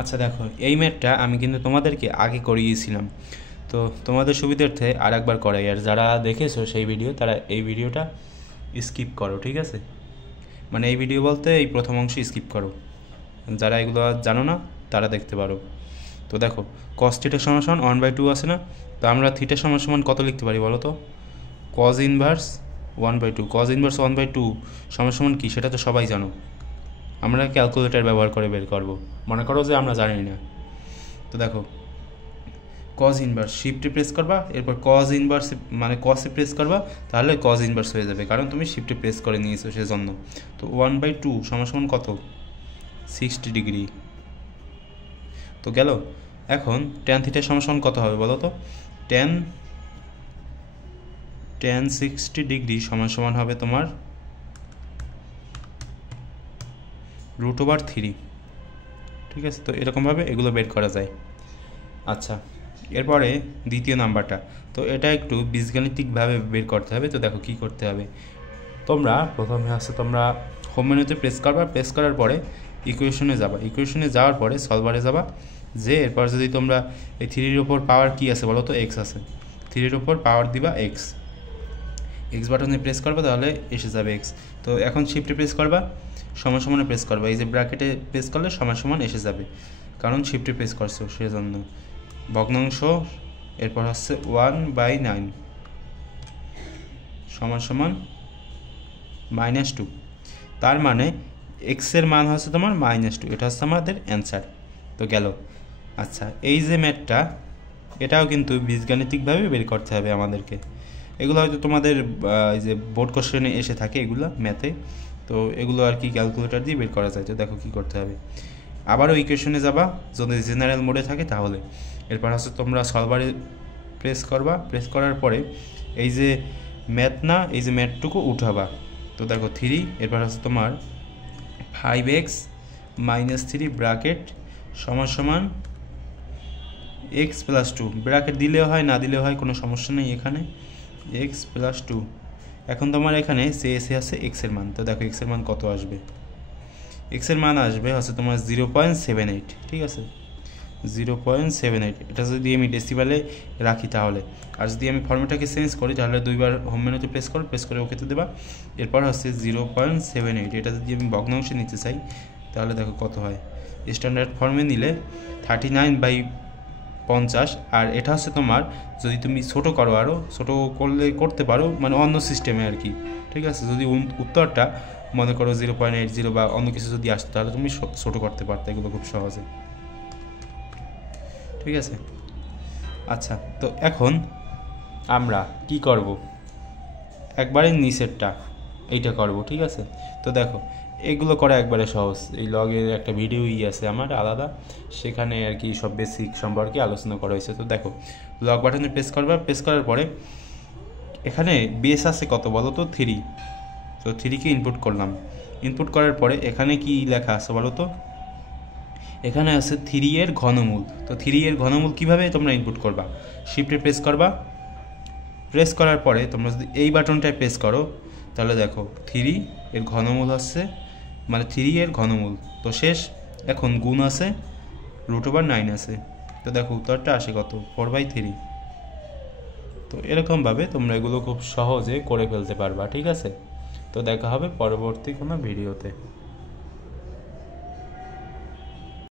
আচ্ছা দেখো, এই ম্যাথটা আমি কিন্তু তোমাদেরকে আগে করিয়েছিলাম, তো তোমাদের সুবিধার্থে আর একবার করাই। আর যারা দেখেছো সেই ভিডিও তারা এই ভিডিওটা স্কিপ করো, ঠিক আছে? মানে এই ভিডিও বলতে এই প্রথম অংশ স্কিপ করো, যারা এগুলো জানো না তারা দেখতে পারো। তো দেখো, কস থিটা সমান 1/2 আছে না? তো আমরা থিটা সমান কত লিখতে পারি বলো তো? Cos inverse 1/2। কজ ইনভার্স 1/2 সমান কী সেটা তো সবাই জানো, আমরা ক্যালকুলেটর ব্যবহার করে বের করব। মনে করো যে আমরা জানি না। তো দেখো, কজ ইনভার্স শিফটে প্রেস করবা, এরপর কজ ইনভার্স মানে কসে প্রেস করবা, তাহলে কজ ইনভার্স হয়ে যাবে, কারণ তুমি শিফটে প্রেস করে নিয়েছো সেজন্য। তো 1/2 সমান কত? 60 ডিগ্রি। তো গেল। এখন ট্যান থিটা সমান কত হবে বলো তো? ট্যান 60 ডিগ্রি সমান হবে তোমার √3। ঠিক আছে, তো এরকমভাবে এগুলো বের করা যায়। আচ্ছা, এরপরে দ্বিতীয় নাম্বারটা, তো এটা একটু বীজগাণিতিকভাবে বের করতে হবে। তো দেখো কী করতে হবে। তোমরা প্রথমে তোমরা হোম মেনুতে প্রেস করবা, প্রেস করার পরে ইকুয়েশনে যাবা, ইকুয়েশনে যাওয়ার পরে সলভারে যাবা, যে এরপর যদি তোমরা এই 3-র ওপর পাওয়ার কী আছে বলো তো? এক্স আছে। 3-র ওপর পাওয়ার দিবা এক্স বাটনে প্রেস করবা, তাহলে এসে যাবে এক্স। তো এখন শিফটে প্রেস করবা, সমানে প্রেস করবা, এই যে ব্র্যাকেটে প্রেস করলে সমান এসে যাবে, কারণ শিফটে প্রেস করছো সেজন্য। ভগ্নাংশ এরপর হচ্ছে 1/9 সমান -2। তার মানে এক্সের মান হচ্ছে তোমার -2, এটা হচ্ছে আমাদের অ্যান্সার। তো গেল। আচ্ছা, এই যে ম্যাথটা, এটাও কিন্তু বীজগাণিতিকভাবে বের করতে হবে আমাদেরকে। এগুলো হয়তো তোমাদের এই যে বোর্ড কোশ্চেনে এসে থাকে এগুলো ম্যাথে, তো এগুলো আর কি ক্যালকুলেটর দিয়ে বের করা যায়। তো দেখো কী করতে হবে। আবারও ইকুয়েশনে যাবা, যদি জেনারেল মোডে থাকে তাহলে। এরপর হচ্ছে তোমরা সলভারে প্রেস করবা, প্রেস করার পরে এই যে ম্যাথ না, এই যে ম্যাথটুকু উঠাবা। তো দেখো 3, এরপর হচ্ছে তোমার 5x - 3 ব্র্যাকেট সমান x + 2। ব্র্যাকেট দিলেও হয়, না দিলেও হয়, কোনো সমস্যা নেই এখানে। x + 2। এখন তোমার এখানে এসে আছে এক্সের মান। তো দেখো এক্সের মান কত আসবে। এক্সের মান আসবে হচ্ছে তোমার 0.78। ঠিক আছে, 0.78। এটা যদি আমি ডেসিবেলে রাখি তাহলে, আর যদি আমি ফর্মেটটাকে চেঞ্জ করি তাহলে দুইবার হোম মেনুতে প্রেস করে ওকেতে দেবা। এরপর হচ্ছে 0.78। এটা যদি আমি ভগ্নাংশে নিতে চাই তাহলে দেখো কত হয়। স্ট্যান্ডার্ড ফর্মে নিলে 39/50। আর এটা হচ্ছে তোমার যদি তুমি ছোটো করো, আরও ছোটো করতে পারো, মানে অন্য সিস্টেমে আর কি। ঠিক আছে, যদি উত্তরটা মনে করো 0.80 বা অন্য কিছু যদি আসতো তাহলে তুমি ছোটো করতে পারতে এগুলো খুব সহজে। ঠিক আছে। আচ্ছা, তো এখন আমরা কি করব, একবারে নিচেরটা এইটা করব। ঠিক আছে, তো দেখো এগুলো করা একবারে সহজ। এই লগের একটা ভিডিওই আছে আমার আলাদা, সেখানে আর কি সব বেসিক সম্পর্কে আলোচনা করা হয়েছে। তো দেখো, লগ বাটনে প্রেস করবা, প্রেস করার পরে এখানে বেস আছে কত বলো তো? 3। তো 3কে ইনপুট করলাম, ইনপুট করার পরে এখানে কি লেখা আছে বলো তো? এখানে আছে 3 এর ঘনমূল। তো 3 এর ঘনমূল কীভাবে তোমরা ইনপুট করবা? শিফটে প্রেস করবা, প্রেস করার পরে তোমরা যদি এই বাটনটায় প্রেস করো তাহলে দেখো 3 এর ঘনমূল হচ্ছে, মানে 3 এর ঘনমূল। তো শেষ। এখন গুণ আছে, √9 আছে। তো দেখো উত্তরটা আসে কত? 4/3। তো এরকমভাবে তোমরা এগুলো খুব সহজে করে ফেলতে পারবা। ঠিক আছে, তো দেখা হবে পরবর্তী কোনো ভিডিওতে।